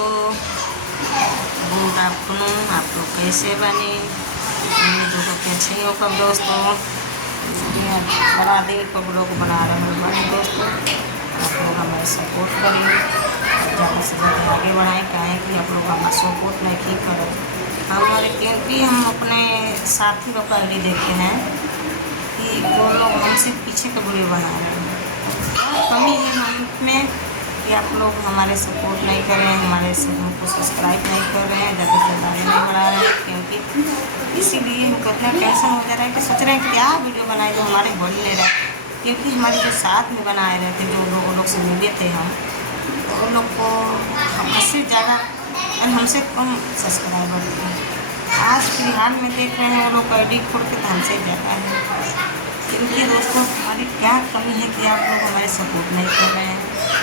दोस्तों, good afternoon. आप लोग कैसे बने? वीडियो को अच्छे ही होगा दोस्तों। बड़ा देर को ब्लॉग बना रहे हैं बने दोस्तों। आप लोग हमें सपोर्ट करिए, ज़्यादा से ज़्यादा आगे बढ़ाएँ। कहें कि आप लोग हमारा सपोर्ट नहीं करें हमारे, क्योंकि हम अपने साथी को पहले देखे हैं कि वो लोग हमसे पीछे का वीडियो बना रहे हैं। कमी है हम में कि आप लोग हमारे सपोर्ट नहीं कर रहे हैं, हमारे से हमको सब्सक्राइब नहीं कर रहे हैं, ज़्यादा से ज़्यादा नहीं बढ़ा रहे हैं। क्योंकि इसीलिए हमको इतना टेंशन हो जा रहा है कि सोच रहे हैं क्या वीडियो बनाए जो हमारे बढ़ नहीं रहा है। क्योंकि हमारे जो साथ में बनाए रहे थे, जो लोग से मिले थे हम, तो उन लोग को हमसे ज़्यादा और हमसे कम सब्सक्राइबर थे। आज फिलहाल में देख रहे हैं वो लोग आईडी खोल के तो हमसे ज़्यादा है। क्योंकि दोस्तों हमारी क्या कमी है कि आप लोग हमारे सपोर्ट नहीं कर रहे हैं।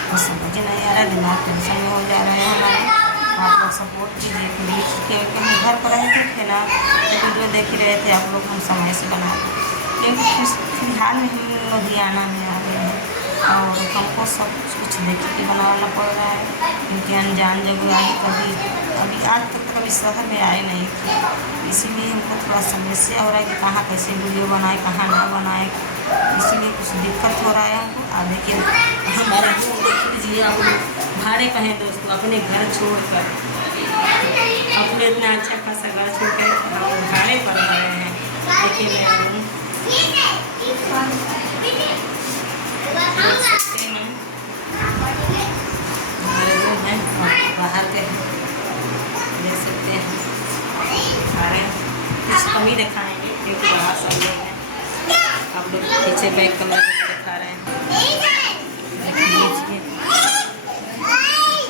वो समझ नहीं आ रहा है, दिमाग टेंशन में हो जा रहे हैं हमारे। आप लोग सपोर्ट कीजिए प्लीज़। क्योंकि हम घर पर रहते थे ना, तो वीडियो देख ही रहे थे आप लोग, हम समय से बना रहे। क्योंकि फिलहाल में हम लुधियाना में आ गए हैं और हमको सब कुछ देख के बनाना पड़ रहा है। क्योंकि अनजान जगह आए, अभी आज तक कभी शहर में आए नहीं थे, इसीलिए हमको थोड़ा समस्या हो रहा है कि कहाँ कैसे वीडियो बनाए, कहाँ ना बनाए। इसीलिए कुछ दिक्कत हो रहा है हमको। लेकिन हमारा रूम देख लीजिए, हम भाड़े पर हैं दोस्तों, अपने घर छोड़कर, अपने इतना अच्छा खासा घर छोड़ कर हम भाड़े पर रहे हैं। लेकिन देख सकते हैं हमारे रूम है बाहर के, देख सकते हैं सारे कुछ कमी दिखाएंगे क्योंकि बाहर सब लोग हैं। आप लोग पीछे बैक कमरा दिखा रहे हैं, देख लीजिए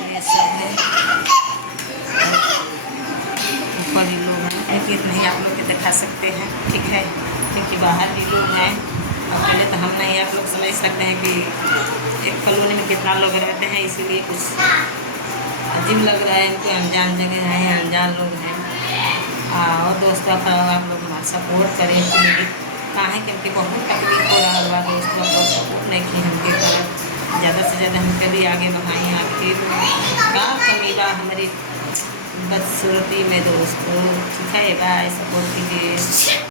ये सब है। ऊपर ही लोग हैं, लेकिन नहीं आप लोग के दिखा सकते हैं, ठीक है, क्योंकि बाहर भी लोग हैं। अकेले तो हम नहीं, आप लोग समझ सकते हैं कि एक कॉलोनी में कितना लोग रहते हैं। इसीलिए कुछ अजीब लग रहा है कि अनजान जगह है, अनजान लोग हैं। और दोस्तों आप लोग हमारा सपोर्ट करें प्लीज़। कहाँ क्योंकि बहुत तकलीफ हो रहा है दोस्तों, आप लोग सपोर्ट नहीं की हमके तरफ। ज़्यादा से ज़्यादा हम कभी आगे बढ़ाएँ। आखिर क्या कमी बा हमारी बदसूरती में दोस्तों, ठीक है, बाय, सपोर्ट कीजिए।